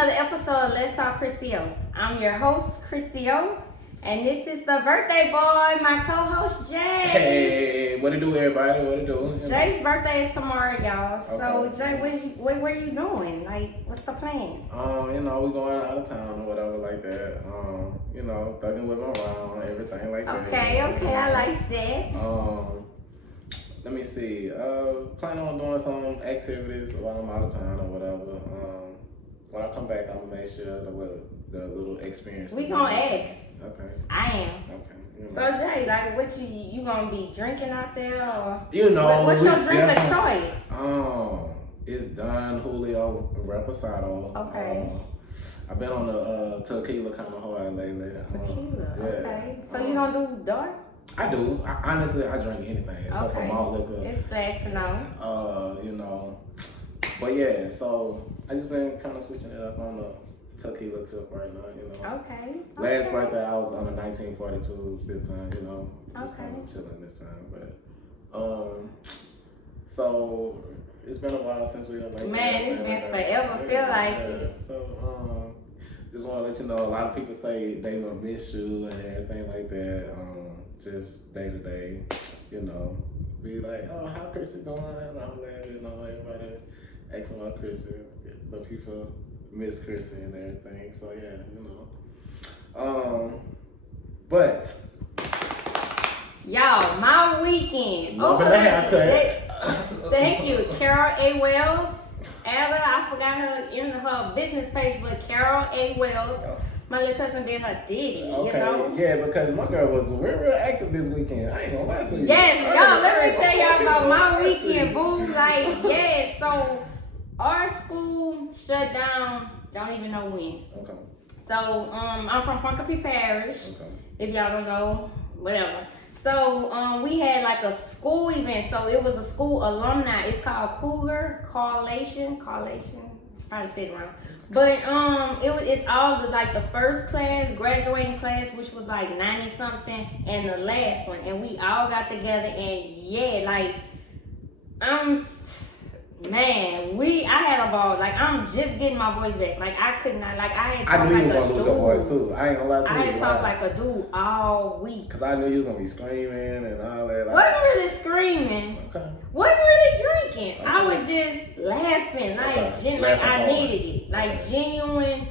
another episode of Let's Talk KrissyO. I'm your host, KrissyO, and this is the birthday boy, my co-host, Jay. Hey, what it do, everybody? What it do? Jay's birthday is tomorrow, y'all. So, Okay. Jay, what are you doing? Like, what's the plans? We going out of town or whatever like that. Thugging with my mom, everything like that. Okay, I like that. Let me see. Planning on doing some activities while I'm out of town or whatever. When I come back, I'm gonna make sure the little experience. We gonna ask. Okay. I am. Okay. So Jay, like, what you gonna be drinking out there, or what's what's your drink of choice? It's Don Julio Reposado. Okay. I've been on the tequila kind of hard lately. Tequila. Yeah. Okay. So you don't do dark? I do. Honestly, I drink anything except for malt liquor. It's glad to know. But yeah, so I just been kind of switching it up on the tequila tip right now, Okay. Last birthday I was on the 1942 this time, just Okay. kind of chilling this time. But so it's been a while since we done like Man, it's been forever. Feel like it. So just want to let you know, a lot of people say they will miss you and everything like that. Just day to day, be like, oh, how Krissy going? And I'm glad, everybody asking about Krissy. The people miss Krissy and everything. So yeah, but Y'all, my weekend. Thank you, Carol A. Wells. Ada, I forgot her in her business page, but Carol A. Wells. My little cousin did her ditty, Okay, yeah, because my girl was real active this weekend. I ain't gonna lie to you. Yes, y'all, let me tell y'all about my weekend, boo. Like, yes, so our school shut down, don't even know when. Okay. So, I'm from Punkapi Parish. Okay. If y'all don't know, whatever. So, we had like a school event. So, it was a school alumni. It's called Cougar Collation. Probably said it wrong. But it's all the first class, graduating class, which was like 90 something, and the last one, and we all got together, and yeah, like I had a ball. Like, I'm just getting my voice back. Like, I could not. Like, I had. I knew you was gonna lose your voice too. I ain't gonna lie to you. I had talked like a dude all week. Cause I knew you was gonna be screaming and all that. Like, Wasn't really screaming. Okay. Wasn't really drinking. Okay. I was just laughing. Like I needed it. Like genuine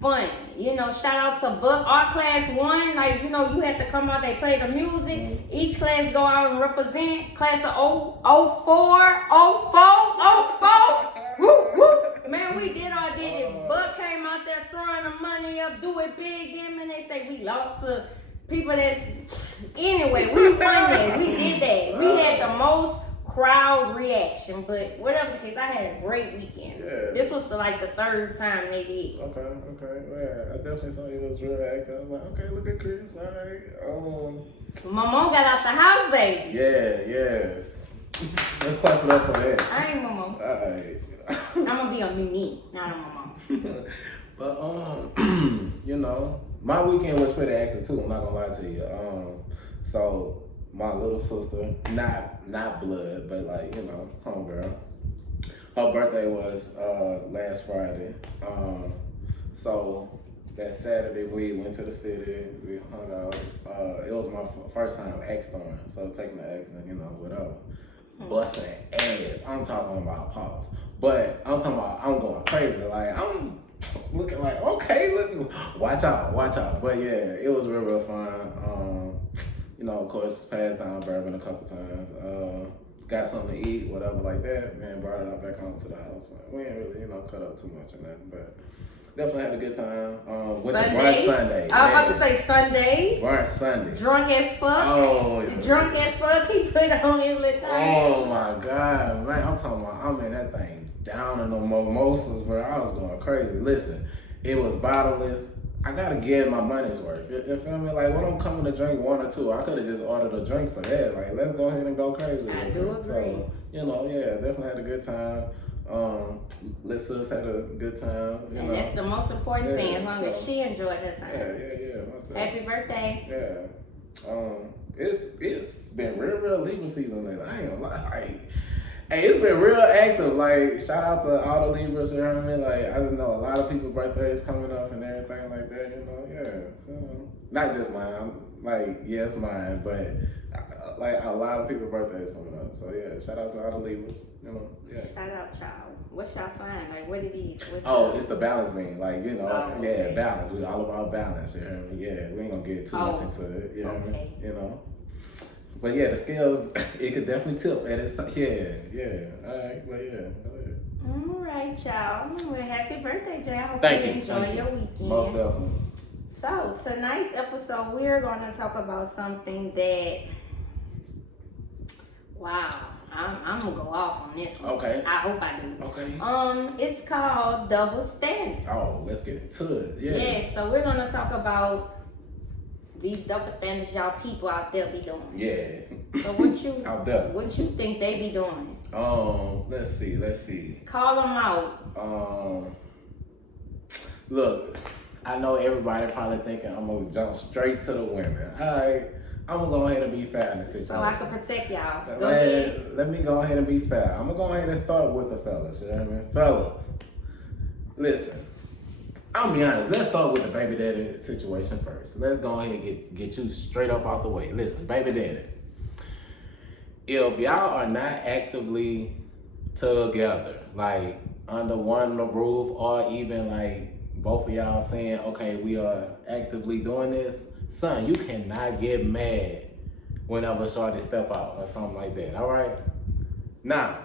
fun. Shout out to Buck. Our class won. Like, you had to come out, they play the music. Mm-hmm. Each class go out and represent. Class of 04. Woo, woo. Man, we did it. Buck came out there throwing the money up, do it big. Them, and they say we lost to people that's... Anyway, we won that. We did that. We had the most crowd reaction, but whatever the case, I had a great weekend. Yeah. This was the third time they did. Okay. Well, I definitely saw you was real active. I was like, okay, look at Chris. All right. My mom got out the house, baby. Yeah, yes. Let's clap it up for that. I ain't my mom. All right. I'm gonna be on me, not on my mom. But my weekend was pretty active too. I'm not gonna lie to you. So my little sister, not blood, but homegirl. Her birthday was last Friday. So that Saturday we went to the city. We hung out. It was my first time X-throwing, so taking the X and whatever. Busting ass. I'm talking about pause. But I'm talking about I'm going crazy. Like, I'm looking like, okay, look, watch out. But yeah, it was real fun. Of course, passed down bourbon a couple times. Got something to eat, whatever like that. Man, brought it up back home to the house. We ain't really, cut up too much or nothing, but definitely had a good time. With Sunday. The brunch Sunday. I was about to say Sunday. Brunch Sunday. Drunk as fuck. Oh, yeah. Drunk as fuck. He put on his little thing. Oh my God, man! I'm talking about. I'm in that thing down in the mimosas, bro. I was going crazy. Listen, it was bottomless. I gotta get my money's worth. You feel me? Like, when I'm coming to drink one or two, I could have just ordered a drink for that. Like, let's go ahead and go crazy. I do agree. So, yeah, definitely had a good time. Let's us had a good time. And that's the most important thing, as long as she enjoyed her time. Yeah. Happy birthday. Yeah. It's been real legal season lately. I ain't gonna lie. Hey, it's been real active. Like, shout out to all the Libras, you know what I mean? Like, I don't know, a lot of people's birthdays coming up and everything like that, you know? Yeah. So, not just mine. Like, yes, mine, but like a lot of people's birthdays coming up. So, yeah, shout out to all the Libras, you know? Yeah. Shout out, y'all. What's y'all sign? Like, what it is? It's the balance beam. Like, you know, okay. Balance. We all about balance, you know what I mean? Yeah, we ain't gonna get too much into it, you know what I mean? You know? But yeah, the scales, it could definitely tip at its yeah. All right, but yeah, go ahead. All right, y'all. Well, happy birthday, Jay. I hope Thank you you. enjoy your weekend. Most definitely. So, tonight's episode, we're going to talk about something that, wow, I'm going to go off on this one. Okay. I hope I do. Okay. It's called double standards. Oh, let's get into it. Yeah. Yeah, so we're going to talk about these double standards y'all people out there be doing. Yeah. So what you out there. What you think they be doing? Let's see. Call them out. Look, I know everybody probably thinking I'm gonna jump straight to the women. Alright, I'm gonna go ahead and be fair in this situation. So I can protect y'all. Go ahead. Let me go ahead and be fair. I'm gonna go ahead and start with the fellas, you know what I mean? Fellas, listen. I'll be honest, let's start with the baby daddy situation first. Let's go ahead and get you straight up out the way. Listen, baby daddy. If y'all are not actively together, like under one roof, or even like both of y'all saying, okay, we are actively doing this, son, you cannot get mad whenever shorty step out or something like that, all right? Now,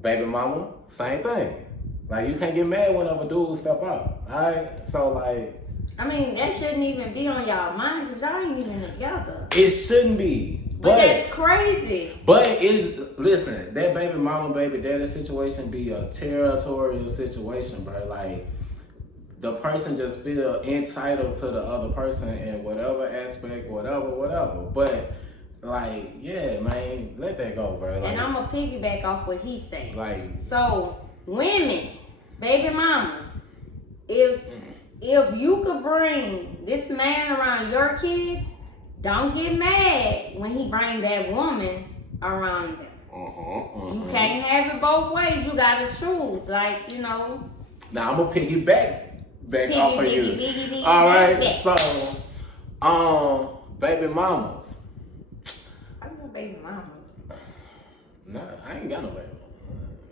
baby mama, same thing. Like, you can't get mad whenever dudes step out, all right? So, like... I mean, that shouldn't even be on y'all mind because y'all ain't even together. It shouldn't be. But that's crazy. But listen, that baby mama, baby daddy situation be a territorial situation, bro. Like, the person just feel entitled to the other person in whatever aspect, whatever. But, like, yeah, man, let that go, bro. Like, and I'm going to piggyback off what he said. Like... So, women, baby mamas, if you could bring this man around your kids, don't get mad when he bring that woman around them. You can't have it both ways. You gotta choose, like, you know. Now I'm gonna piggyback off of you. All right, so, baby mamas. I got baby mamas. Nah, I ain't got no baby.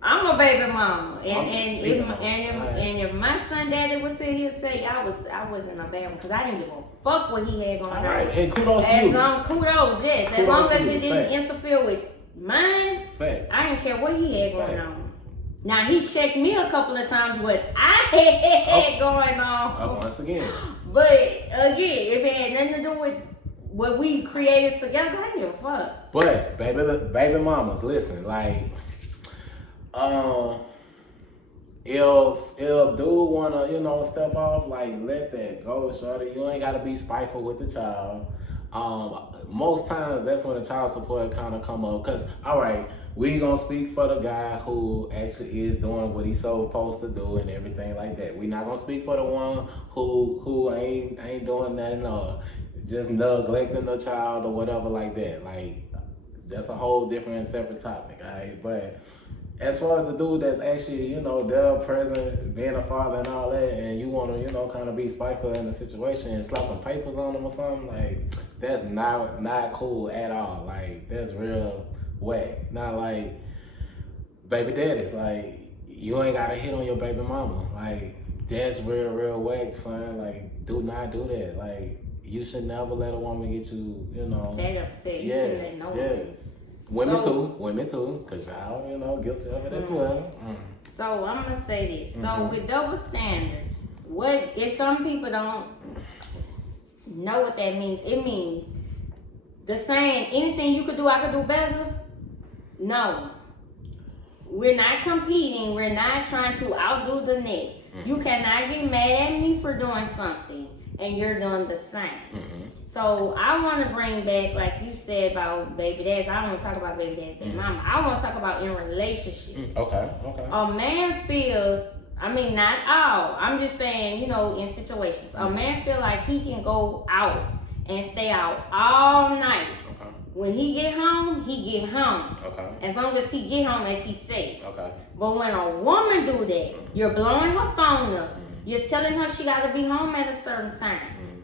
I'm a baby mama, and if my son daddy was here, he'd say I wasn't a bad one because I didn't give a fuck what he had going on. All right, and kudos to you. Kudos, yes. As long as it didn't interfere with mine, I didn't care what he had going on. Now he checked me a couple of times what I had going on. Once again. But again, if it had nothing to do with what we created together, I give a fuck. But baby mamas, listen, like. If dude wanna, step off, like, let that go, shorty. You ain't gotta be spiteful with the child. Most times that's when the child support kind of come up. Cause, all right, we gonna speak for the guy who actually is doing what he's supposed to do and everything like that. We not gonna speak for the one who ain't doing nothing or just neglecting the child or whatever like that. Like, that's a whole different and separate topic, all right? But as far as the dude that's actually, there, present, being a father and all that, and you want to, kind of be spiteful in the situation and slapping papers on them or something, like, that's not cool at all. Like, that's real whack. Not like baby daddies. Like, you ain't got to hit on your baby mama. Like, that's real whack, son. Like, do not do that. Like, you should never let a woman get you, that upset. You shouldn't let no one. Women too, because y'all, guilty of it as well. So I'm gonna say this. So with double standards, what if some people don't know what that means? It means the saying, anything you could do, I could do better. No. We're not competing. We're not trying to outdo the next. You cannot get mad at me for doing something and you're doing the same. So I want to bring back, like you said about baby dads. I don't want to talk about baby dads and mama. I want to talk about in relationships. Okay. A man feels, not all. I'm just saying, in situations. A man feel like he can go out and stay out all night When he get home, he get home. Okay. As long as he get home, as he safe. Okay. But when a woman do that, you're blowing her phone up. You're telling her she got to be home at a certain time.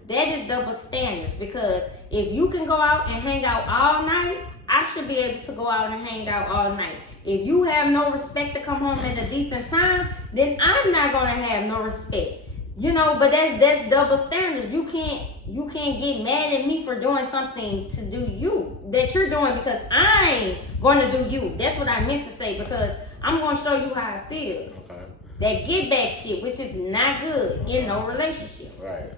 That is double standards, because if you can go out and hang out all night, I should be able to go out and hang out all night. If you have no respect to come home at a decent time, then I'm not gonna have no respect. You know, but that's double standards. You can't get mad at me for doing something to do you that you're doing because I'm gonna do you. That's what I meant to say, because I'm gonna show you how I feel. Okay. That get back shit, which is not good in no relationship. Right.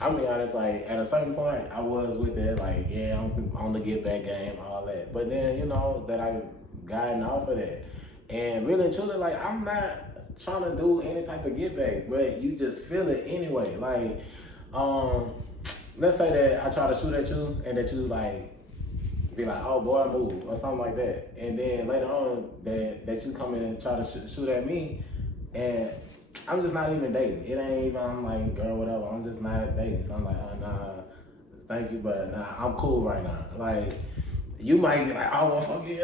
I'll be honest, like at a certain point I was with it, like, yeah, I'm on the get back game, all that. But then, you know, that I gotten off of that. And really and truly, like, I'm not trying to do any type of get back, but you just feel it anyway. Like, let's say that I try to shoot at you and that you like be like, oh boy, move, or something like that. And then later on that you come in and try to shoot at me, and I'm just not even dating. It ain't even, I'm like, girl, whatever, I'm just not dating. So I'm like, oh, nah, thank you, but nah, I'm cool right now. Like, you might be like, oh, well, fuck you.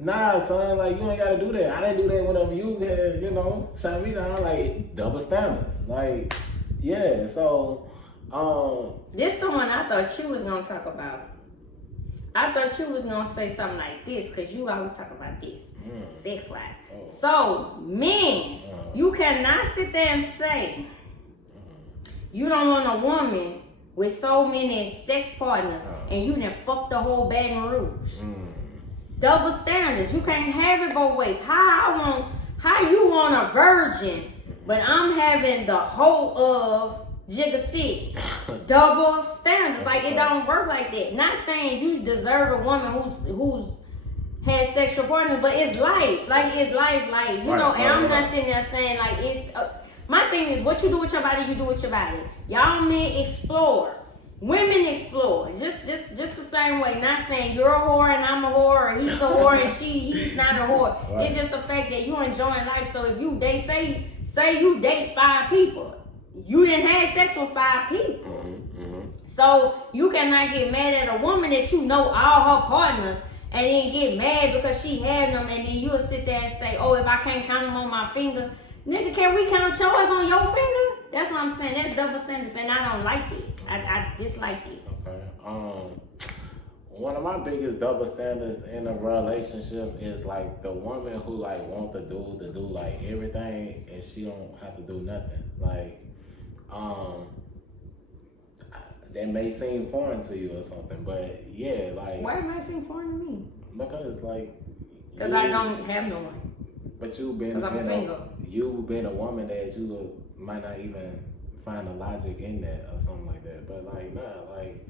Nah, son, like, you ain't gotta do that. I didn't do that whenever you had, you know, shut me down. Like, double standards. Like, yeah, so, This the one I thought you was gonna talk about. I thought you was gonna say something like this, because you always talk about this, sex-wise. So, men, you cannot sit there and say you don't want a woman with so many sex partners and you done fucked the whole Baton Rouge. Double standards. You can't have it both ways. How you want a virgin, but I'm having the whole of Jigga City. Double standards. Like, it don't work like that. Not saying you deserve a woman who's had sexual partners, but it's life. Like, it's life. Like, you know, and I'm not sitting there saying, like, it's... my thing is, what you do with your body, you do with your body. Y'all men explore. Women explore. Just the same way. Not saying you're a whore and I'm a whore, or he's a whore and he's not a whore. Right. It's just the fact that you're enjoying life. So if you date, say you date 5 people, you didn't have sex with 5 people. So you cannot get mad at a woman that you know all her partners and then get mad because she had them, and then you'll sit there and say, oh, if I can't count them on my finger, nigga, can we count yours on your finger? That's what I'm saying. That's double standards, and I don't like it. I dislike it. Okay. One of my biggest double standards in a relationship is like the woman who like want the dude to do like everything and she don't have to do nothing. Like, that may seem foreign to you or something, but yeah, like. Why it seem foreign to me? Because like. Because I don't have no one. But you've been. Because I'm single. You've been a woman that you might not even find the logic in that or something like that. But like, nah, like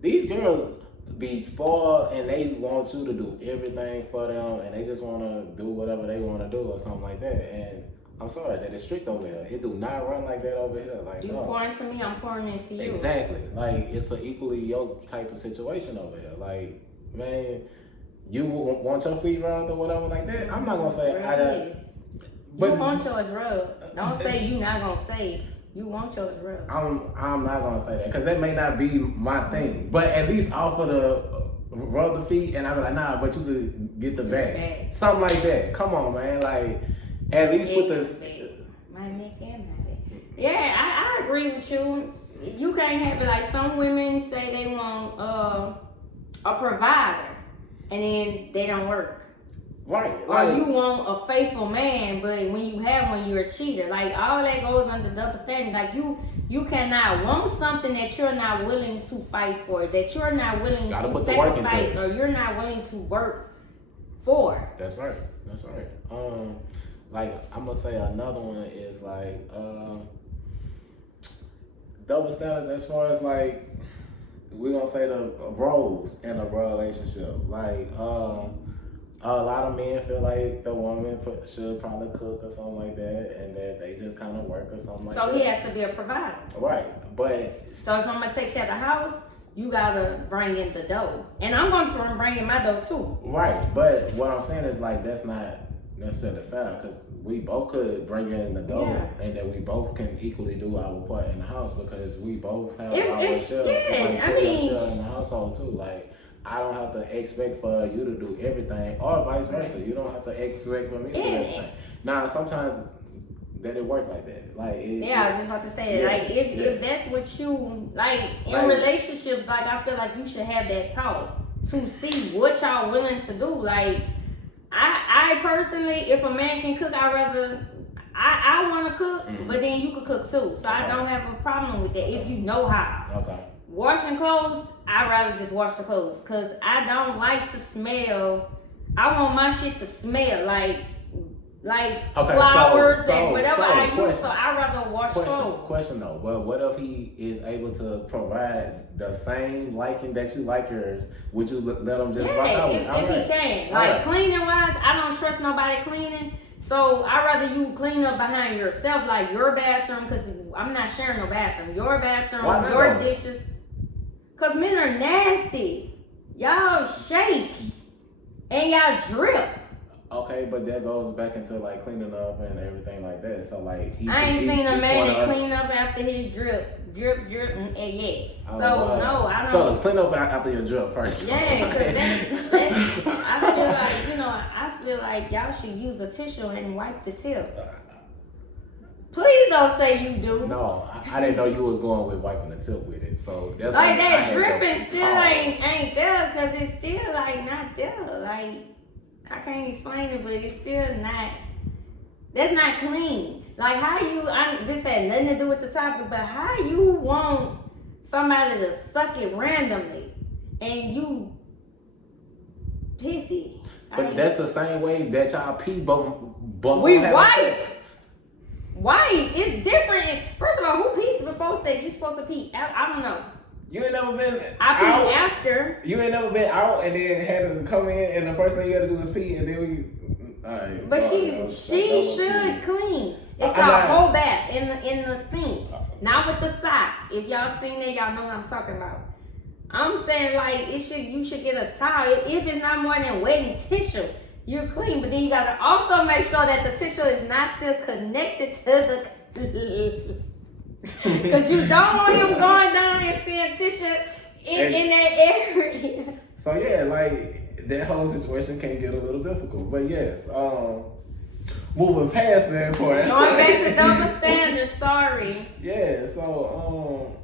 these girls be spoiled and they want you to do everything for them and they just want to do whatever they want to do or something like that. And I'm sorry that it's strict over here. It do not run like that over here. Like, you pouring into me, I'm pouring into you. Exactly. Like, it's an equally yoked type of situation over here. Like, man, you want your feet rubbed or whatever like that. I'm not gonna say you want yours rubbed. Don't say you not gonna say you want yours rubbed. I'm not gonna say that because that may not be my thing. But at least offer the rub the feet, and I be like, nah, but you could get the back. Something like that. Come on, man. Like, at least put this. My neck and my back. Yeah, I agree with you. You can't have it like some women say they want a provider, and then they don't work. Right. Like, or you want a faithful man, but when you have one, you're a cheater. Like, all that goes under double standard. Like, you cannot want something that you're not willing to fight for, that you're not willing to sacrifice, or you're not willing to work for. That's right. That's right. Like, I'm gonna say another one is like double standards as far as like we're gonna say the roles in a relationship. Like, a lot of men feel like the woman should probably cook or something like that, and that they just kind of work or something like that. So he has to be a provider. Right, but... So if I'm going to take care of the house, you got to bring in the dough. And I'm going to bring in my dough too. Right, but what I'm saying is like that's not necessarily fair because we both could bring in the dough Yeah. and then we both can equally do our part in the house because we both have our share. Yeah, I mean, share in the household too. Like, I don't have to expect for you to do everything, or vice versa. You don't have to expect for me to do everything. Now, sometimes that it work like that. Like, I was just about to say that. Like, if that's what you like in relationships, like I feel like you should have that talk to see what y'all willing to do. Like, I personally, if a man can cook, I want to cook, but then you could cook too. So I don't have a problem with that if you know how. Okay. Washing clothes, I'd rather just wash the clothes because I don't like to smell. I want my shit to smell like flowers and whatever I use. So I'd rather wash clothes. Question though, well, what if he is able to provide the same liking that you like yours? Would you let him just rock out? If he can. Like cleaning wise, I don't trust nobody cleaning. So I'd rather you clean up behind yourself, like your bathroom, because I'm not sharing no bathroom. Your bathroom, your dishes. Because men are nasty. Y'all shake. And y'all drip. Okay, but that goes back into like cleaning up and everything like that. So like, I ain't seen a man clean up after his drip, and yeah. So no, I don't. Fellas, clean up after your drip first. Yeah, because that's I feel like y'all should use a tissue and wipe the tip. Please don't say you do. No, I didn't know you was going with wiping the tip with it. So that's like that dripping still ain't there because it's still like not there. Like I can't explain it, but it's still not. That's not clean. Like how this had nothing to do with the topic, but how you want somebody to suck it randomly and you pissy? But that's the same way that y'all pee both. We white. White, it's different. First of all, who pees before sex? You supposed to pee. I don't know. You ain't never been. I pee after. You ain't never been out and then had to come in and the first thing you gotta do is pee and then we. Alright. But she should clean. It's called whole bath in the sink, not with the sock. If y'all seen it, y'all know what I'm talking about. I'm saying like you should get a towel if it's not more than wet and tissue. You're clean, but then you gotta also make sure that the tissue is not still connected to the. Because you don't want him going down and seeing tissue in that area. So yeah, like that whole situation can get a little difficult. But yes, moving past that part. Going back to double standards, sorry. Yeah, so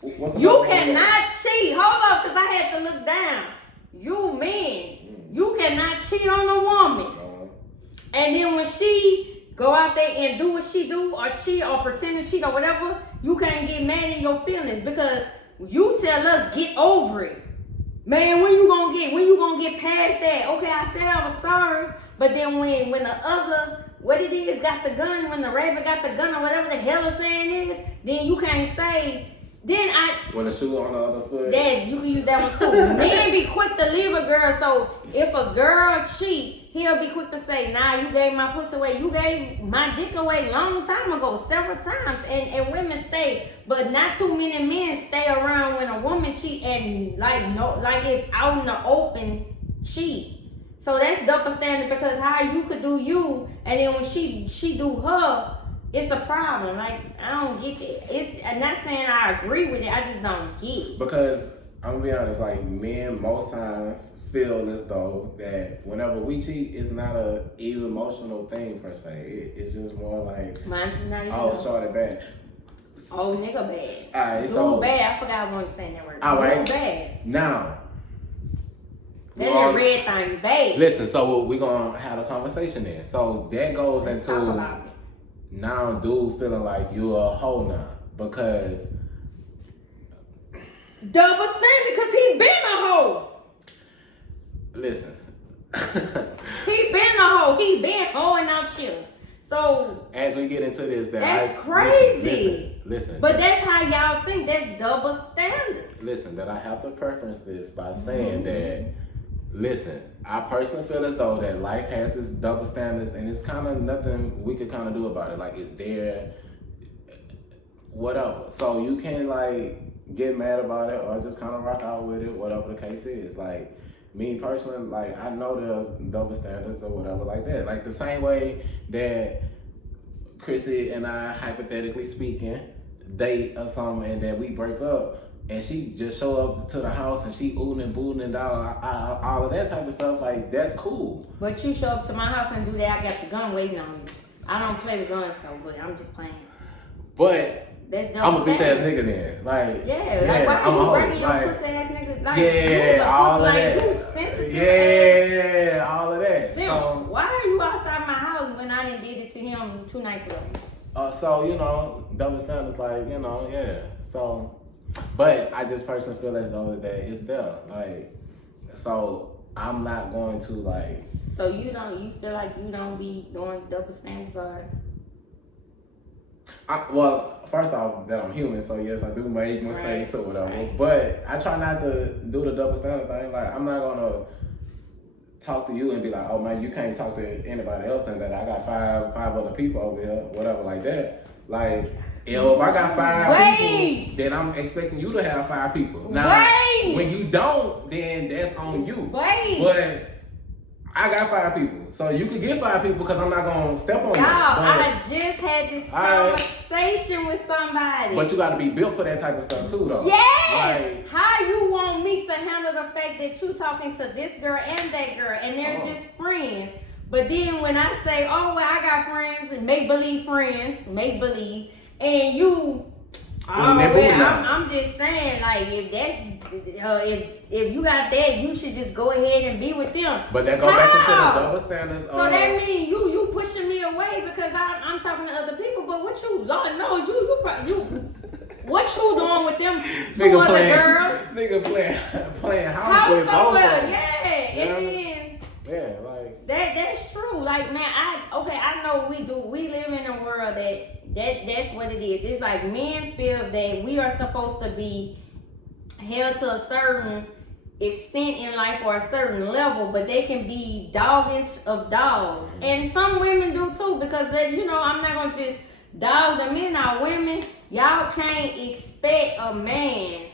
you cannot cheat. Hold up, because I had to look down. You men. You cannot cheat on a woman. And then when she go out there and do what she do or cheat or pretend to cheat or whatever, you can't get mad in your feelings because you tell us get over it. Man, when you gonna get past that? Okay, I said I was sorry, but then when the other got the gun, when the rabbit got the gun or whatever the hell the saying is, then you can't say. When the shoe on the other foot. Dad, you can use that one too. Men be quick to leave a girl, so if a girl cheat, he'll be quick to say, nah, you gave my pussy away. You gave my dick away long time ago, several times. And women stay, but not too many men stay around when a woman cheat and like it's out in the open cheat. So that's double standard because how you could do you, and then when she do her, it's a problem. Like, I don't get it. I'm not saying I agree with it. I just don't get it. Because, I'm going to be honest, like, men most times feel as though that whenever we cheat, it's not a emotional thing, per se. It's just more like, mine's not even. Oh, shorty bad. Oh, nigga bad. All right, so. bad. I forgot I wasn't saying that word. All right. Bad. Now. That little red thing, bad. Listen, so we're going to have a conversation there. So, that goes Let's into. Talk about it. Now dude feeling like you're a hoe now because double standard because he been a hoe. Listen. He been a hoe. He been hoeing out you. So as we get into this, that's crazy. Listen. But that's how y'all think. That's double standard. Listen, that I have to preference this by saying that. Listen, I personally feel as though that life has this double standards and it's kind of nothing we could kind of do about it. Like, it's there, whatever. So you can, like, get mad about it or just kind of rock out with it, whatever the case is. Like, me personally, like, I know there's double standards or whatever like that. Like the same way that Krissy and I, hypothetically speaking, date or something, and then we break up, and she just show up to the house and she oohing and booting and all of that type of stuff, like, that's cool. But you show up to my house and do that, I got the gun waiting on you. I don't play with guns though, but I'm just playing. But I'm a bitch ass nigga then. Like, like why I'm you a hoe. bringing your Like, pussy ass nigga? Like, all of like, that. You sensitive All of that. So, why are you outside my house when I done did it to him 2 nights ago? So, you know, double standards, like, you know, yeah. So, but I just personally feel as though that it's there. Like, so I'm not going to, like. So you feel like you don't be doing double standards, or? Well, first off, that I'm human, so yes, I do make mistakes or whatever. Right. But I try not to do the double standard thing. Like, I'm not gonna talk to you and be like, oh man, you can't talk to anybody else, and that I got five other people over here, whatever like that. Like, if I got 5 people, then I'm expecting you to have 5 people. Now, when you don't, then that's on you. But I got 5 people, so you could get 5 people because I'm not gonna step on you. I just had this conversation with somebody. But you got to be built for that type of stuff too, though. Yes. Like, how you want me to handle the fact that you talking to this girl and that girl, and they're just friends? But then when I say, oh well, I got friends, make believe friends, make believe, and you. Oh, well, I'm just saying, like, if that's if you got that, you should just go ahead and be with them. But that go back into the double standards. So that means you pushing me away because I'm talking to other people. But what you, Lord knows, you what you doing with them 2 other girls? Nigga playing house with both of them. Yeah, like that's true. Like, man, I know we live in a world that's what it is. It's like men feel that we are supposed to be held to a certain extent in life or a certain level, but they can be doggish of dogs. And some women do too, because I'm not gonna just dog the men out. Women, y'all can't expect a man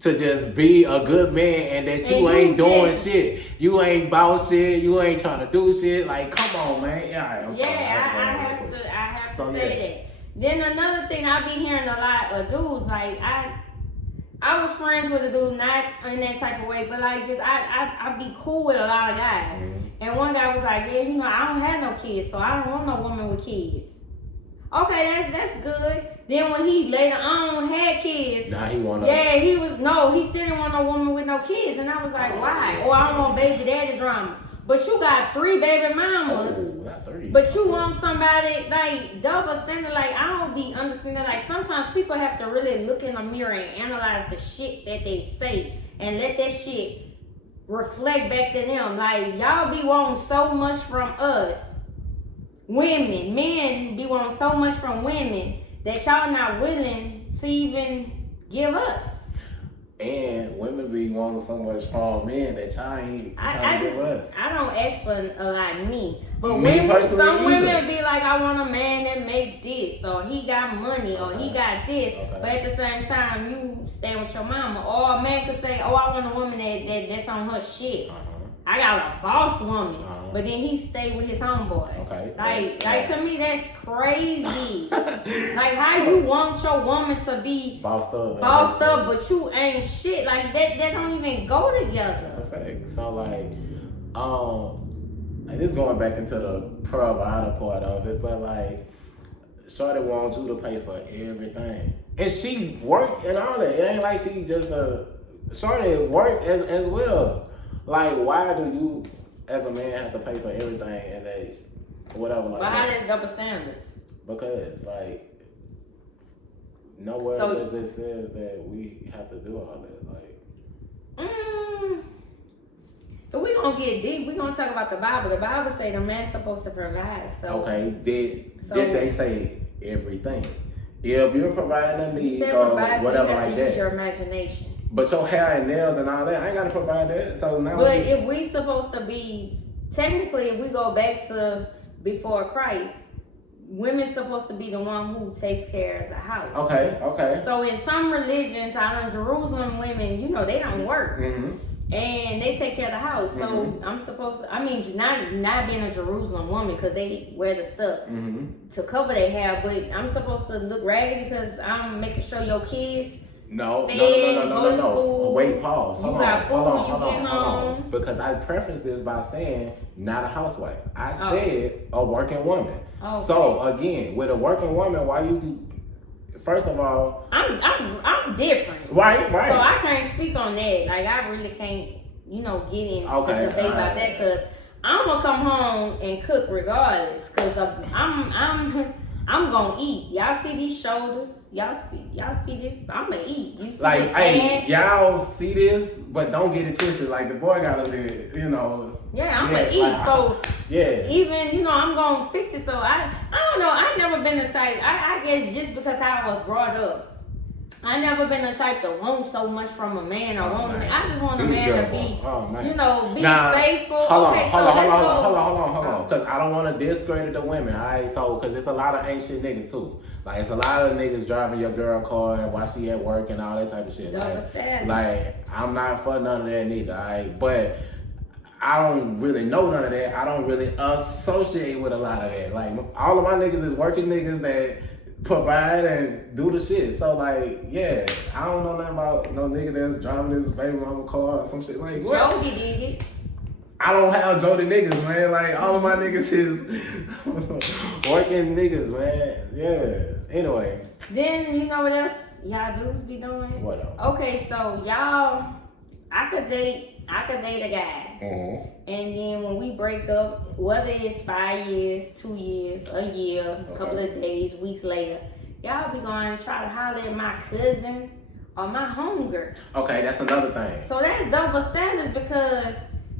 to just be a good man and that you ain't doing shit. You ain't boss shit. You ain't trying to do shit. Like, come on, man. Yeah, all right, I'm sorry. I have to say that. Then another thing, I be hearing a lot of dudes, like, I was friends with a dude, not in that type of way, but like, just, I be cool with a lot of guys. Mm-hmm. And one guy was like, yeah, I don't have no kids, so I don't want no woman with kids. Okay, that's good. Then when he later on had kids, nah, he wanted. Yeah, he still didn't want no woman with no kids, and I was like, why? Or I don't want baby daddy drama. But you got 3 baby mamas. Oh, not 3. But you want somebody like double standard. Like, I don't be understanding. Like, sometimes people have to really look in the mirror and analyze the shit that they say and let that shit reflect back to them. Like, y'all be wanting so much from us. Women, men be wanting so much from women that y'all not willing to even give us. And women be wanting so much from men that y'all ain't trying to give us. I don't ask for a lot of me. But some women be like, I want a man that make this, or he got money, or he got this. Okay. But at the same time, you stand with your mama. Or a man could say, oh, I want a woman that's on her shit. I got a boss woman, but then he stay with his homeboy. Okay. Like to me, that's crazy. Like, how you want your woman to be bossed up, but you ain't shit. Like, that don't even go together. That's a fact. So like, and this going back into the provider part of it, but like, shorty wants you to pay for everything, and she work and all that. It ain't like she just shorty work as well. Like, why do you, as a man, have to pay for everything and they, whatever like that? But how there's double standards? Because, like, nowhere does it says that we have to do all that. Like, if we gonna get deep, we gonna talk about the Bible. The Bible say the man's supposed to provide. So okay, did they say everything? If you're providing the needs or whatever like that, use your imagination. But your hair and nails and all that, I ain't gotta provide that. So now. But if we supposed to be, technically, if we go back to before Christ, women's supposed to be the one who takes care of the house. Okay. So in some religions, out in Jerusalem, women, they don't work. Mm-hmm. and they take care of the house. So I'm supposed to, I mean, not being a Jerusalem woman, because they wear the stuff to cover their hair, but I'm supposed to look raggedy because I'm making sure your kids No. school. Wait, pause. You got food when you get home. Because I prefaced this by saying not a housewife. I said a working woman. Okay. So again, with a working woman, why you? First of all, I'm different. Right. So I can't speak on that. Like, I really can't, get into debate about that, because I'm gonna come home and cook regardless. Because I'm gonna eat. Y'all see these shoulders? Y'all see this? I'm gonna eat. You see like, this hey, y'all see this, but don't get it twisted. Like, the boy gotta live, Yeah, I'm gonna eat. Yeah. Even, I'm gonna fix it. So I don't know. I've never been the type. I guess just because how I was brought up, I never been the type to want so much from a man or woman. I just want a man to be, be faithful. Hold on. Because I don't want to discredit the women. All right, so because it's a lot of ain't shit niggas too. Like, it's a lot of niggas driving your girl car while she at work and all that type of shit. Like, I'm not for none of that neither. All right, but I don't really know none of that. I don't really associate with a lot of that. Like, all of my niggas is working niggas that provide and do the shit. So, like, yeah, I don't know nothing about no nigga that's driving his baby mama car or some shit. Like, what? Jody did it. I don't have Jody niggas, man. Like, all of my niggas is working niggas, man. Yeah. Anyway. Then, you know what else y'all dudes be doing? What else? Okay, so y'all, I could date a guy. And then when we break up, whether it's 5 years, 2 years, a year, a couple of days, weeks later, y'all be going to try to holler at my cousin or my homegirl. Okay, that's another thing. So that's double standards, because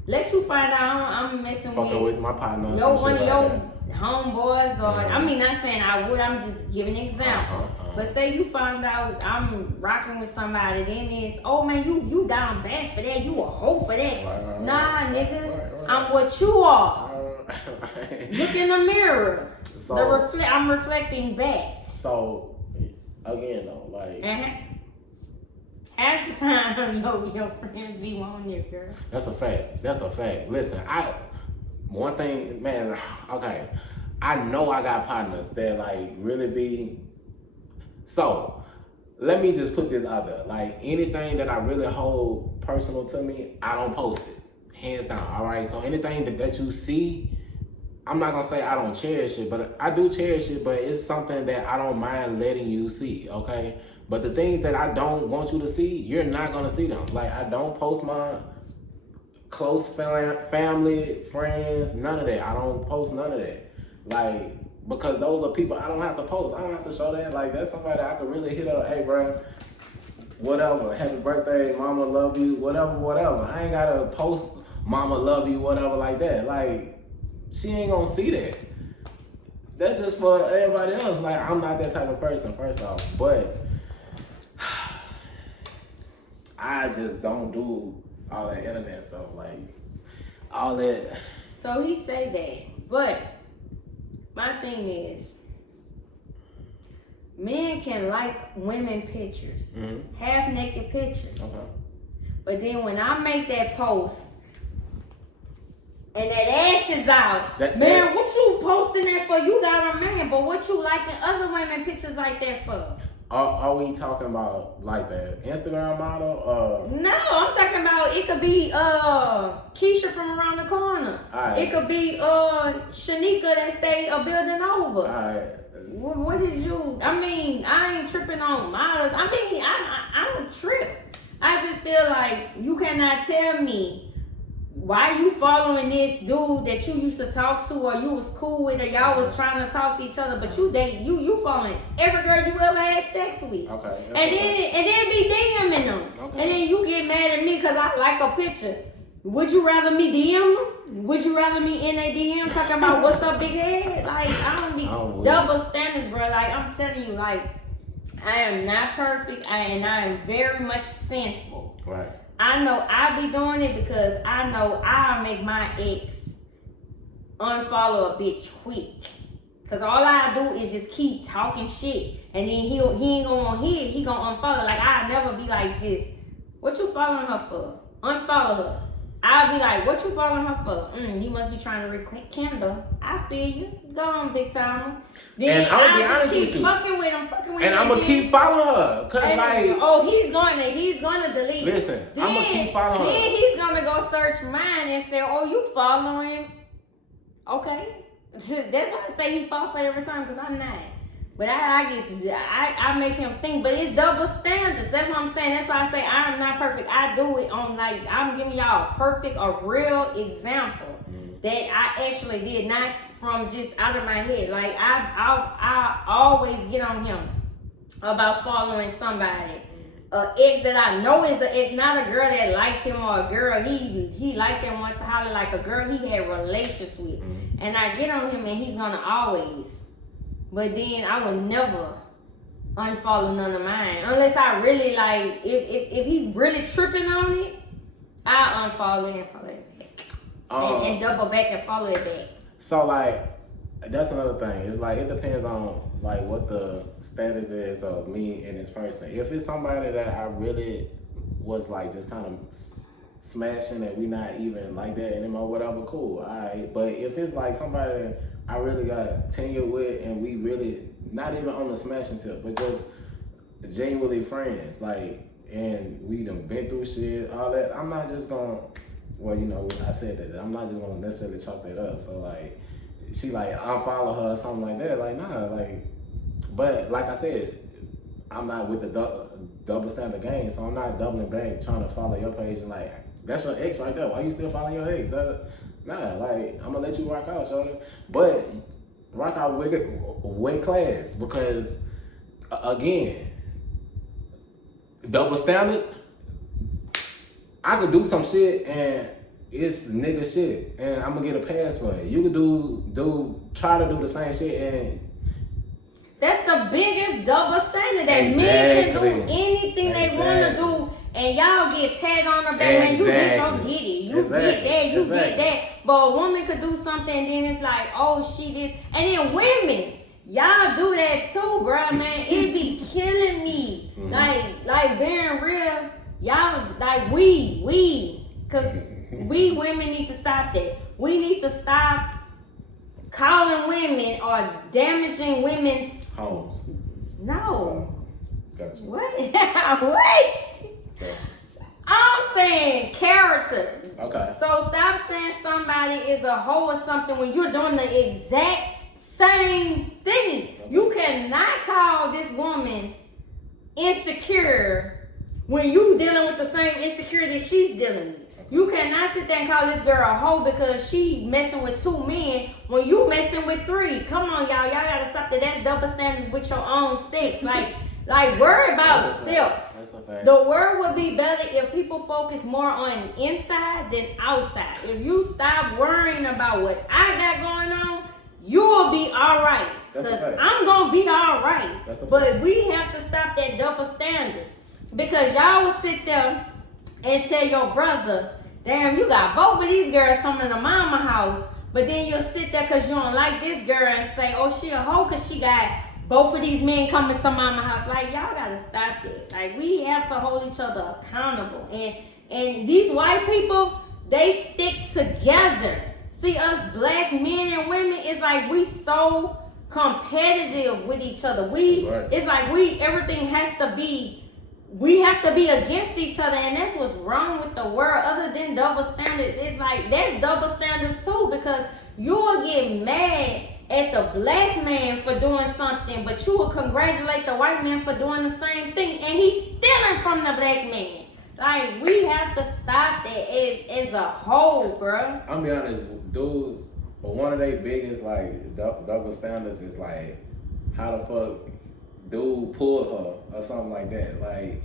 let you find out I'm messing with my partner. One of your homeboys, or I mean, not saying I would. I'm just giving an example. But say you find out I'm rocking with somebody, then it's, oh man, you down bad for that. You a hoe for that. Nah, nigga, I'm what you are. Look in the mirror. So, I'm reflecting back. So again, though, like. Half the time, your friends be wanting your girl. That's a fact. Listen, one thing, man, okay. I know I got partners that, like, really be. So, let me just put this out there. Like, anything that I really hold personal to me, I don't post it. Hands down, all right? So, anything that you see, I'm not going to say I don't cherish it, but I do cherish it, but it's something that I don't mind letting you see, okay? But the things that I don't want you to see, you're not going to see them. Like, I don't post my close family, friends, none of that. I don't post none of that. Like, because those are people I don't have to post. I don't have to show that. Like, that's somebody I could really hit up. Hey, bro, whatever. Happy birthday. Mama love you. Whatever. I ain't got to post mama love you, whatever like that. Like, she ain't going to see that. That's just for everybody else. Like, I'm not that type of person, first off. But I just don't do all that internet stuff. Like, all that. So he say that. But my thing is, men can like women pictures, half naked pictures. Okay. But then when I make that post and that ass is out, man, what you posting that for? You got a man, but what you liking other women pictures like that for? Are we talking about like the Instagram model? No, I'm talking about, it could be Keisha from around the corner. Right. It could be Shanika that stay a building over. Right. What did you? I mean, I ain't tripping on models. I mean, I don't trip. I just feel like you cannot tell me why you following this dude that you used to talk to, or you was cool with, or y'all was trying to talk to each other, but you following every girl you ever had sex with. Okay. And then be DMing them. Okay. And then you get mad at me because I like a picture. Would you rather me DM them? Would you rather me in a DM talking about what's up, big head? Like, I don't be double standards, bro. Like, I'm telling you, like, I am not perfect, and I am very much sinful. Right. I know I be doing it because I know I'll make my ex unfollow a bitch quick. Cause all I do is just keep talking shit, and then he ain't gonna want hit. He gonna unfollow. Like, I'll never be like, just, what you following her for? unfollow her. I'll be like, what you following her for? You must be trying to rekindle. I feel you. Go on, big time. Then And I'm gonna be I honest keep with you. fucking with him, And I'm gonna keep following her, cause and like, oh, he's gonna delete. listen, Then, I'm gonna keep following her. Then he's gonna go search mine and say, oh, you following? Okay, that's why I say he falls for every time, cause I'm not. But I make him think, but it's double standards. That's what I'm saying. That's why I say I'm not perfect. I do it on like, I'm giving y'all a perfect, a real example that I actually did, not from just out of my head. Like I always get on him about following somebody. Ex that I know is an ex, not a girl that liked him or a girl he liked him once to holler, like a girl he had relations with. And I get on him and he's gonna always. But then I would never unfollow none of mine. Unless I really like, if he really tripping on it, I unfollow and follow it back. And double back and follow it back. So like, that's another thing. It's like, it depends on like what the status is of me and this person. If it's somebody that I really was like just kind of smashing and we not even like that anymore, whatever, cool, alright. But if it's like somebody that I really got tenure with and we really not even on the smashing tip, but just genuinely friends, like, and we done been through shit, all that, I'm not just gonna, well, you know, I said that, I'm not just gonna necessarily chalk that up. So like, she like unfollow her or something like that, like nah, like, but like I said, I'm not with the double standard game, so I'm not doubling back trying to follow your page and like, that's your ex right there, why you still following your ex? Nah, like, I'm gonna let you rock out, shorty. But rock out with class, because again, double standards, I could do some shit and it's nigga shit and I'm gonna get a pass for it. You could try to do the same shit and that's the biggest double standard, that men can do anything they wanna do. And y'all get pat on the back, man, you get your get it. You get that, you get that. But a woman could do something and then it's like, oh, she did. And then women, y'all do that too, bro, man. It be killing me. Like being real, y'all, like cause we women need to stop that. We need to stop calling women or damaging women's homes. No. Gotcha. What? What? I'm saying character. Okay. So stop saying somebody is a hoe or something when you're doing the exact same thing. Okay. You cannot call this woman insecure when you dealing with the same insecurity she's dealing with. Okay. You cannot sit there and call this girl a hoe because she messing with 2 men when you messing with 3. Come on, y'all. Y'all gotta stop that. That's double standards with your own sex. Like worry about self. The world would be better if people focus more on inside than outside. If you stop worrying about what I got going on, you'll be all right. Because I'm going to be all right. But we have to stop that double standards. Because y'all will sit there and tell your brother, damn, you got both of these girls coming to mama house. But then you'll sit there because you don't like this girl and say, oh, she a hoe because she got both of these men coming to mama house. Like, y'all gotta stop that. Like, we have to hold each other accountable. And these white people, they stick together. See, us black men and women, it's like we so competitive with each other. It's like everything has to be, we have to be against each other. And that's what's wrong with the world. Other than double standards, it's like, there's double standards too, because you will get mad at the black man for doing something, but you will congratulate the white man for doing the same thing, and he's stealing from the black man. Like, we have to stop that as a whole, bro. I'm be honest, dudes, one of their biggest like double standards is like, how the fuck dude pulled her or something like that. Like,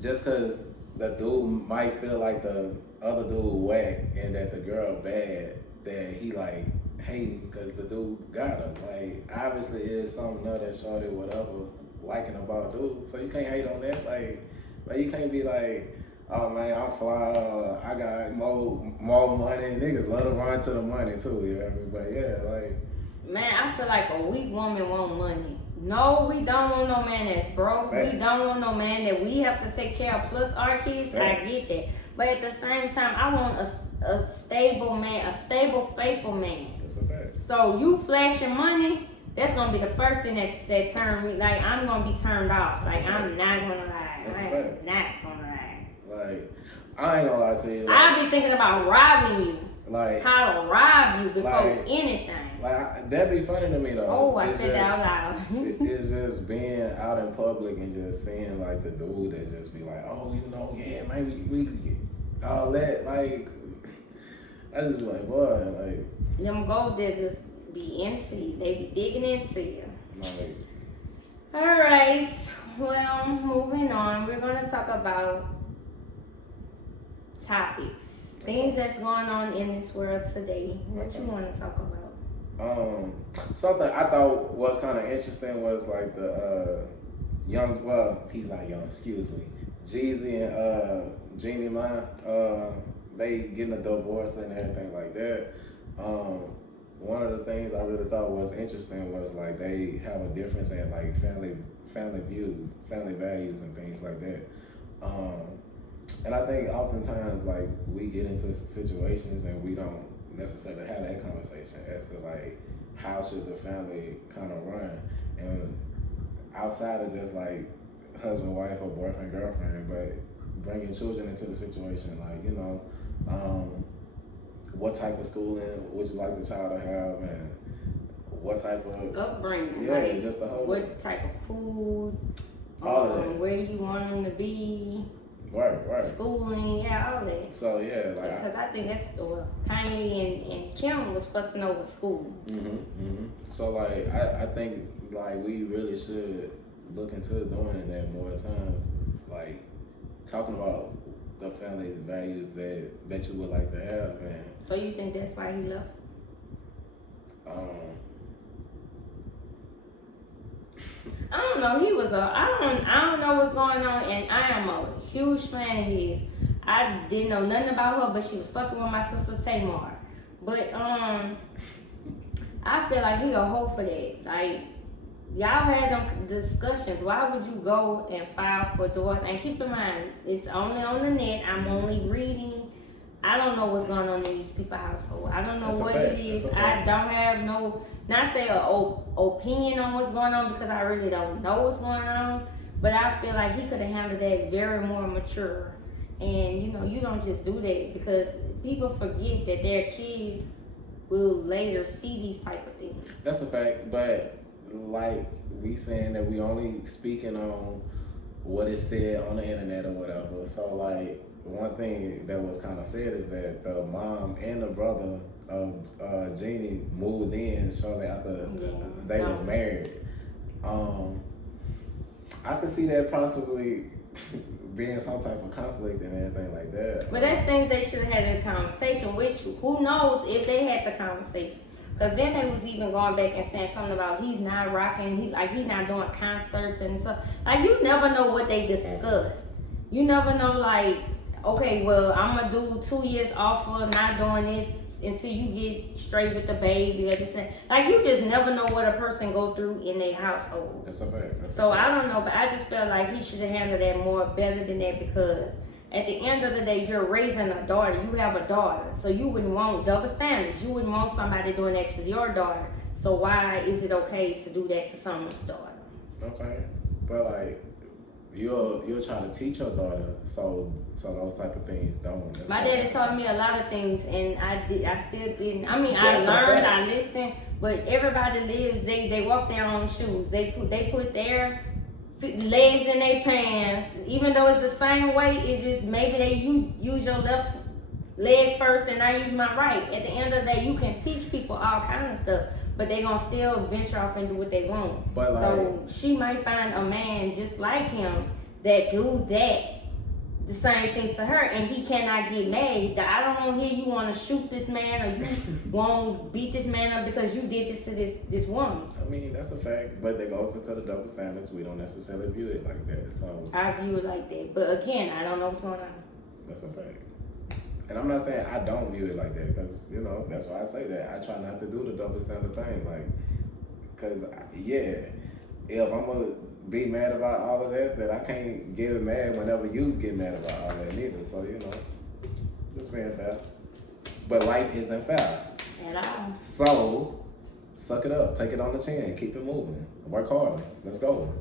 just cause the dude might feel like the other dude whack and that the girl bad, that he like hating because the dude got her. Like, obviously it's something that shorty whatever liking about dude, so you can't hate on that. Like you can't be like, oh man, I'm fly, I got more money. Niggas love to run to the money too, you know what I mean? But yeah, like, man, I feel like a weak woman want money. No, we don't want no man that's broke. Facts. We don't want no man that we have to take care of plus our kids. Facts. I get that. But at the same time, I want a stable man, a stable, faithful man. That's a fact. So you flashing money, that's gonna be the first thing that turn me. Like I'm gonna be turned off. That's like I'm not gonna lie. That's I a am fact. not gonna lie. Like, I ain't gonna lie to you. Like, I'll be thinking about robbing you. Like, How to rob you before like, anything. like that'd be funny to me though. Oh, I It's said that out loud. It's just being out in public and just seeing like the dude that just be like, oh, you know, yeah, maybe we get all that. Like, I just be like, boy, like, Them gold diggers be into. They be digging into you. like, All right. Well, moving on. We're gonna talk about topics, things that's going on in this world today. What you want to talk about? Something I thought was kind of interesting was like the young, well, he's not young, excuse me, Jeezy and Jeannie Mai, they getting a divorce and everything like that. One of the things I really thought was interesting was like they have a difference in like family views, family values, and things like that. And I think oftentimes like we get into situations and we don't necessarily have that conversation as to like how should the family kind of run, and outside of just like husband, wife, or boyfriend, girlfriend, but bringing children into the situation, like, you know, what type of schooling would you like the child to have, and what type of upbringing, yeah, like just the whole what type of food, all of that. where you want them to be, right, schooling, yeah, all that. So yeah, like Because I think that's Kanye and Kim was fussing over school. So like I think like we really should look into doing that more times, like talking about the family values that you would like to have, and So you think that's why he left? I don't know. He was I don't know what's going on, and I am a huge fan of his. I didn't know nothing about her, but she was fucking with my sister Tamar. But I feel like he a hoe for that. Like, y'all had them discussions. Why would you go and file for divorce? And keep in mind, it's only on the net. I'm only reading. I don't know what's going on in these people's household. I don't know That's a what fact. it is. That's a I fact. don't have no, not say a opinion on what's going on, because I really don't know what's going on. But I feel like he could have handled that very more mature. And you know, you don't just do that, because people forget that their kids will later see these type of things. that's a fact. But like we saying that we only speaking on what is said on the internet or whatever. So like one thing that was kind of said is that the mom and the brother of Jeannie moved in shortly after they was married. I could see that possibly being some type of conflict and everything like that. But that's things they should have had a conversation, which who knows if they had the conversation. Because then they was even going back and saying something about he's not rocking, he's not doing concerts and stuff. Like, you never know what they discussed. You never know, like, okay, well, I'm going to do 2 years off of not doing this until you get straight with the baby or this and like, you just never know what a person go through in their household. That's a fact. So I don't know, but I just feel like he should have handled that more better than that, because at the end of the day, you're raising a daughter. You have a daughter, so you wouldn't want double standards. You wouldn't want somebody doing that to your daughter. So why is it okay to do that to someone's daughter? Okay, but like you're trying to teach your daughter, so those type of things don't. My daddy taught me a lot of things, and I still didn't. I mean, That's a I learned, fact. I listened, but everybody lives. They walk their own shoes. They put their legs in their pants, even though it's the same way. It's just maybe they use your left leg first and I use my right. At the end of the day, you can teach people all kinds of stuff, but they gonna still venture off and do what they want. But like, so she might find a man just like him that do that the same thing to her, and he cannot get mad. I don't want to hear you want to shoot this man or you want to beat this man up because you did this to this woman. I mean, that's a fact, but that goes into the double standards. We don't necessarily view it like that. So I view it like that, but again, I don't know what's going on. that's a fact. And I'm not saying I don't view it like that, because, you know, that's why I say that. I try not to do the double standard thing. Like, because, yeah, if I'm going to be mad about all of that, then I can't get mad whenever you get mad about all that neither. So, you know. Just being fair. But life isn't fair. At all. So, suck it up. Take it on the chin. Keep it moving. Work hard. Let's go.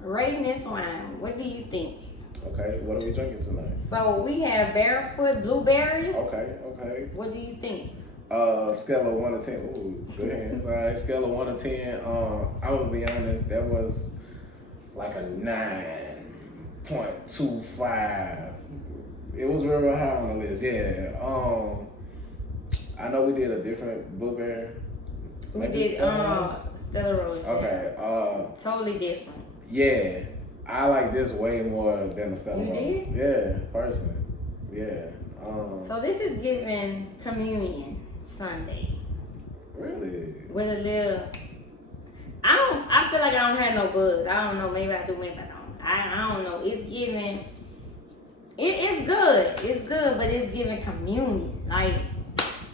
Rating this wine, what do you think? Okay, what are we drinking tonight? So we have Barefoot Blueberry. Okay. What do you think? Scale of 1 to 10. Ooh, good hands. All right, scale of 1 to 10. I would be honest, that was like a 9.25. It was real high on the list. Yeah. I know we did a different blueberry. We did Stella Rosa. Okay. Totally different. Yeah, I like this way more than the Stella You Rose. did? Yeah, personally. Yeah. So this is giving Communion Sunday. Really? With a little, I feel like I don't have no buzz. I don't know, maybe I do, maybe I don't. I don't know. It's giving, it's good. It's good, but it's giving communion. Like,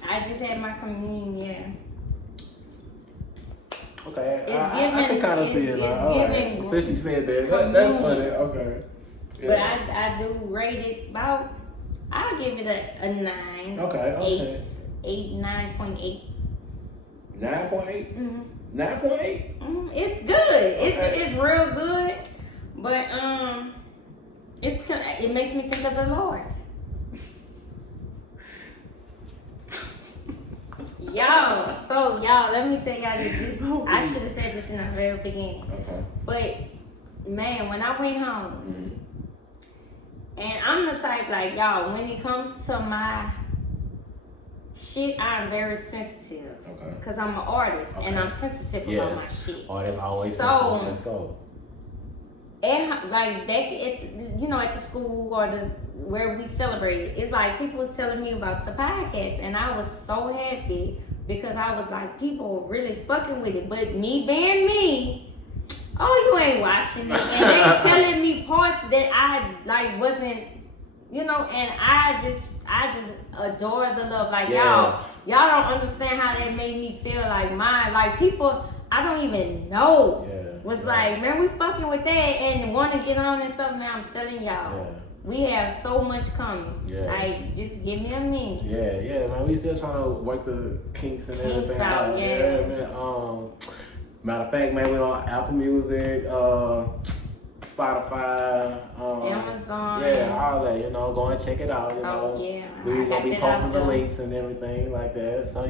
I just had my communion, yeah. Okay, It's I giving, can kind of see it now. All right. Since she said that, that's funny. Okay. Yeah. But I do rate it about, I'll give it a 9. Okay. 9.8. 9.8? Mm-hmm. 9.8? Mm-hmm. It's good. Okay. It's real good. But it makes me think of the Lord. Y'all, let me tell y'all this. I should have said this in the very beginning. Okay. But man, when I went home, and I'm the type like y'all, when it comes to my shit, I'm very sensitive. Okay. Cause I'm an artist and I'm sensitive about my shit. Artists always so, sensitive. Let's go. Like that, at the school or where we celebrated, it's like people was telling me about the podcast, and I was so happy because I was like, people were really fucking with it. But me being me, oh, you ain't watching it, and they telling me parts that I like wasn't, and I just adore the love. Like y'all don't understand how that made me feel. Like people I don't even know. Was like, man, we fucking with that and want to get on and stuff, man. I'm telling y'all, we have so much coming. Like, just give me a minute. Yeah, man. We still trying to work the kinks and everything out. Man. Matter of fact, man, we on Apple Music, Spotify, Amazon. All that. Go and check it out. We gonna be posting the links and everything like that. So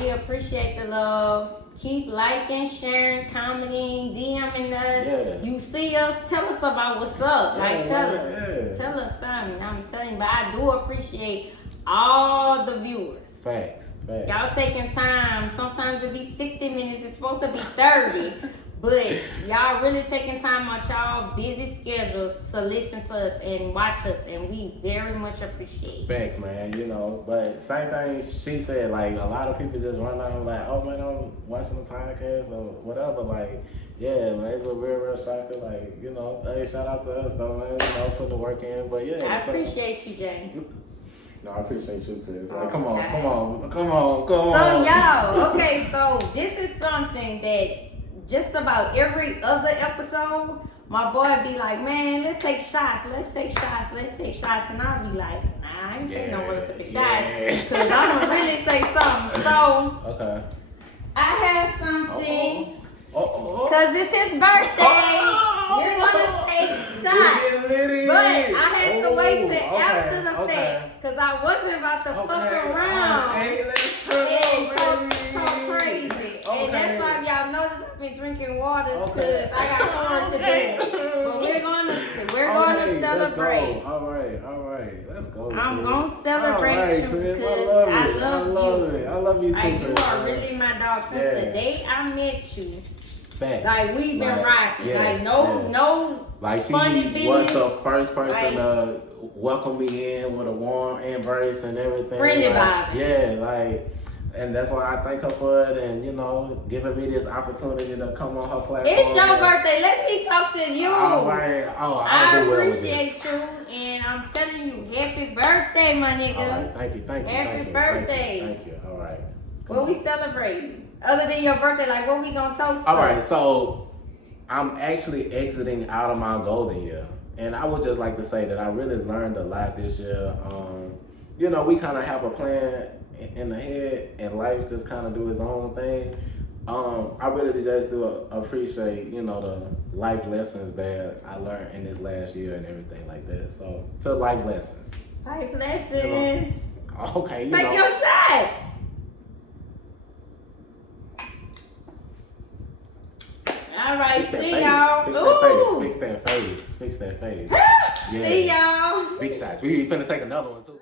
we appreciate the love. Keep liking, sharing, commenting, DMing us. You see us, tell us about what's up. Tell us something. I'm telling you, but I do appreciate all the viewers. Facts. Y'all taking time. Sometimes it be 60 minutes. It's supposed to be 30. But y'all really taking time out y'all busy schedules to listen to us and watch us, and we very much appreciate it. Thanks, man. But same thing she said, like a lot of people just run out like, oh man, I'm watching the podcast or whatever. Like, yeah, man, it's a real shocker. Like, hey, shout out to us though, man. Putting the work in. But yeah, I appreciate you, Jay. No, I appreciate you, Chris. Like, come on. So y'all, okay, so this is something that just about every other episode, my boy be like, man, let's take shots. And I'll be like, nah, I ain't taking no motherfucking shots. Because I'm going to really say something. So, I have something. Because it's his birthday. We're going to take shots. But I had to wait till after the fact. Because I wasn't about to fuck around. Hey, let's turn talk crazy. And that's why y'all notice I've been drinking waters because I got chores to do. But we're gonna celebrate. All right. Let's go. I'm gonna celebrate you because I love you too, Chris. You Chris. are really my dog since the day I met you. Facts. Like we've been rocking. No like she funny business. was the first person to welcome me in with a warm embrace and everything. Friendly vibe. And that's why I thank her for it and, giving me this opportunity to come on her platform. It's your birthday. Let me talk to you. All right. I appreciate you and I'm telling you, happy birthday, my nigga. All right. Thank you. Happy birthday. Thank you. All right. What we celebrating? Other than your birthday, like what we gonna toast? All right. So I'm actually exiting out of my golden year. And I would just like to say that I really learned a lot this year. You know, we kind of have a plan in the head, and life just kind of do its own thing. I really just do appreciate, you know, the life lessons that I learned in this last year and everything like that. So, to life lessons. Life lessons. You know, okay, Take your shot. All right, see y'all. Fix that face. See y'all. Big shots. We finna take another one too.